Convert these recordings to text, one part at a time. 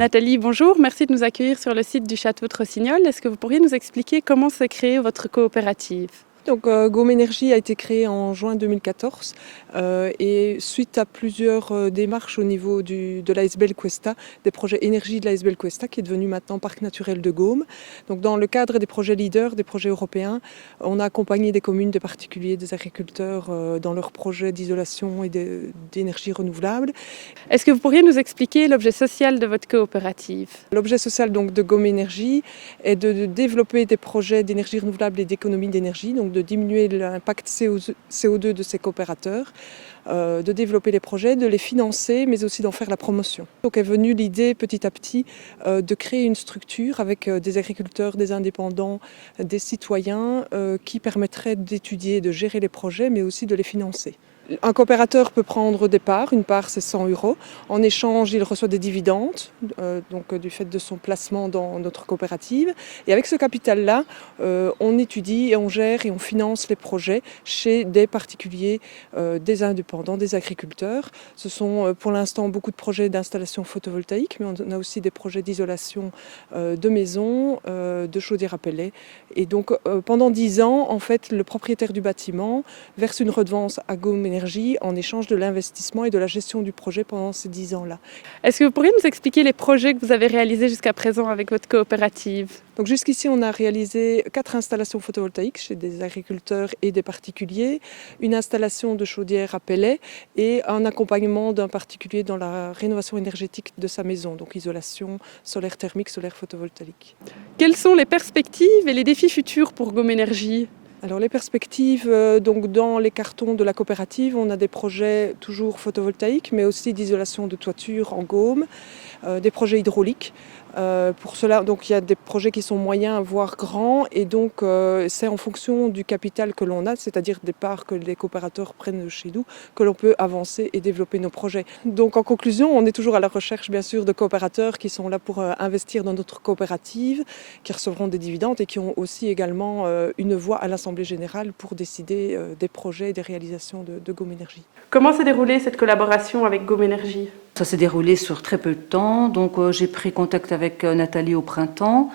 Nathalie, bonjour. Merci de nous accueillir sur le site du château de Rossignol. Est-ce que vous pourriez nous expliquer comment s'est créée votre coopérative? Donc, Gome Energy a été créé en juin 2014 et suite à plusieurs démarches au niveau de l'ASBL Cuesta, des projets énergie de l'ASBL Cuesta qui est devenu maintenant Parc naturel de Gome. Donc, dans le cadre des projets leaders, des projets européens, on a accompagné des communes, des particuliers, des agriculteurs dans leurs projets d'isolation et d'énergie renouvelable. Est-ce que vous pourriez nous expliquer l'objet social de votre coopérative? L'objet social donc, de Gome Energy est de développer des projets d'énergie renouvelable et d'économie d'énergie, donc de diminuer l'impact CO2 de ces coopérateurs, de développer les projets, de les financer, mais aussi d'en faire la promotion. Donc est venue l'idée petit à petit de créer une structure avec des agriculteurs, des indépendants, des citoyens qui permettrait d'étudier et de gérer les projets, mais aussi de les financer. Un coopérateur peut prendre des parts, une part c'est 100 €. En échange, il reçoit des dividendes, du fait de son placement dans notre coopérative. Et avec ce capital-là, on étudie et on gère et on finance les projets chez des particuliers, des indépendants, des agriculteurs. Ce sont pour l'instant beaucoup de projets d'installation photovoltaïque, mais on a aussi des projets d'isolation de maisons, de chaudières à pellets. Et donc pendant 10 ans, en fait, le propriétaire du bâtiment verse une redevance à Gome Energy en échange de l'investissement et de la gestion du projet pendant ces 10 ans-là. Est-ce que vous pourriez nous expliquer les projets que vous avez réalisés jusqu'à présent avec votre coopérative? Donc jusqu'ici, on a réalisé 4 installations photovoltaïques chez des agriculteurs et des particuliers, une installation de chaudière à pellets et un accompagnement d'un particulier dans la rénovation énergétique de sa maison, donc isolation solaire thermique, solaire photovoltaïque. Quelles sont les perspectives et les défis futurs pour Gome Energy? Alors les perspectives, donc dans les cartons de la coopérative, on a des projets toujours photovoltaïques, mais aussi d'isolation de toiture en Gome, des projets hydrauliques. Pour cela, donc il y a des projets qui sont moyens, voire grands, et donc c'est en fonction du capital que l'on a, c'est-à-dire des parts que les coopérateurs prennent de chez nous, que l'on peut avancer et développer nos projets. Donc en conclusion, on est toujours à la recherche, bien sûr, de coopérateurs qui sont là pour investir dans notre coopérative, qui recevront des dividendes et qui ont aussi également une voix à l'Assemblée générale pour décider des projets et des réalisations de Gome Energy. Comment s'est déroulée cette collaboration avec Gome Energy? Ça s'est déroulé sur très peu de temps, donc j'ai pris contact avec Nathalie au printemps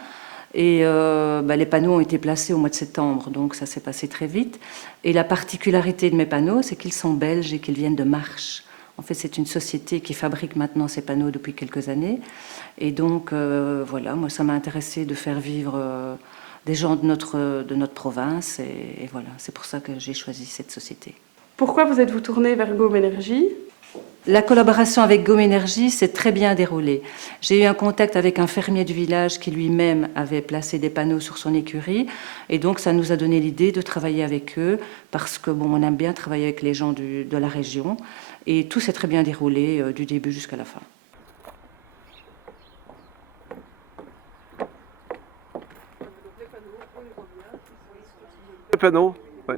et les panneaux ont été placés au mois de septembre, donc ça s'est passé très vite. Et la particularité de mes panneaux, c'est qu'ils sont belges et qu'ils viennent de Marche. En fait, c'est une société qui fabrique maintenant ces panneaux depuis quelques années. Et donc, voilà, moi, ça m'a intéressé de faire vivre des gens de notre province. Et voilà, c'est pour ça que j'ai choisi cette société. Pourquoi vous êtes-vous tourné vers Gome Energy? La collaboration avec Gome Energy s'est très bien déroulée. J'ai eu un contact avec un fermier du village qui lui-même avait placé des panneaux sur son écurie. Et donc, ça nous a donné l'idée de travailler avec eux parce que, on aime bien travailler avec les gens de la région. Et tout s'est très bien déroulé du début jusqu'à la fin. Les panneaux, oui.